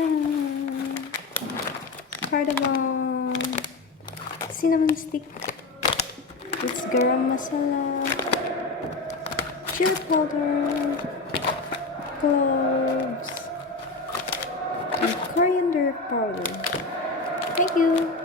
done. Cardamom, cinnamon stick, it's garam masala, chili powder, cloves, and coriander powder. Thank you.